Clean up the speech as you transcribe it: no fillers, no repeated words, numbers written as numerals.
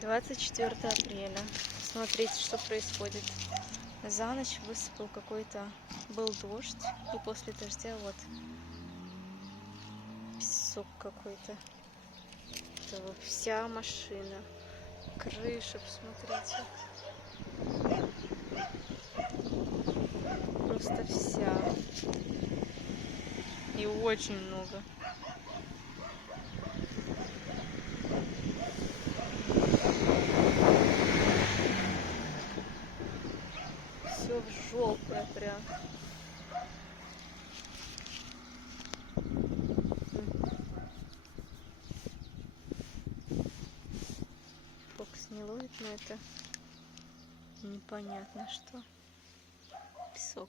24 апреля. Смотрите, что происходит. За ночь высыпал какой-то, был дождь, и после дождя вот песок какой-то. Это вот вся машина, крыша, посмотрите. Просто вся. И очень много. Все в желтое прям. Фокус не ловит, но это непонятно что. Песок.